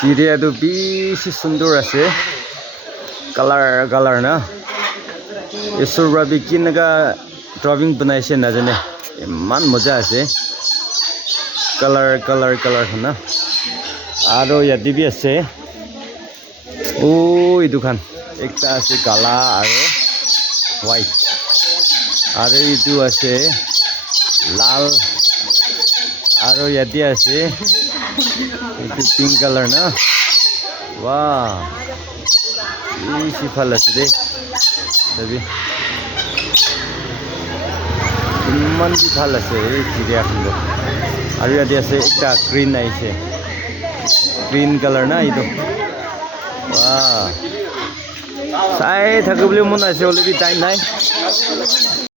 চিৰিয়াটো বেছি সুন্দৰ আছে কালাৰ না এছৰ বাবে কেনেকা ড্ৰয়িং বনাইছে নাজানে ইমান মজা আছে কালাৰ না আৰু ইয়াতে বি আছে এই দুখান একটা আছে কালা আৰু হোৱাইট আৰু এইটো আছে লাল আৰু ইয়াতে আছে এইটো পিংক কালাৰ না বাহ বেছি ভাল আছে দেই চাবি ইমান বি ভাল আছে এই চিৰিয়াখানটো আৰু ইয়াতে আছে একটা গ্ৰীণ আহিছে গ্ৰীণ কালাৰ না এইটো বাহ চাই থাকিবলৈ মন আছে হ'লে বি টাইম নাই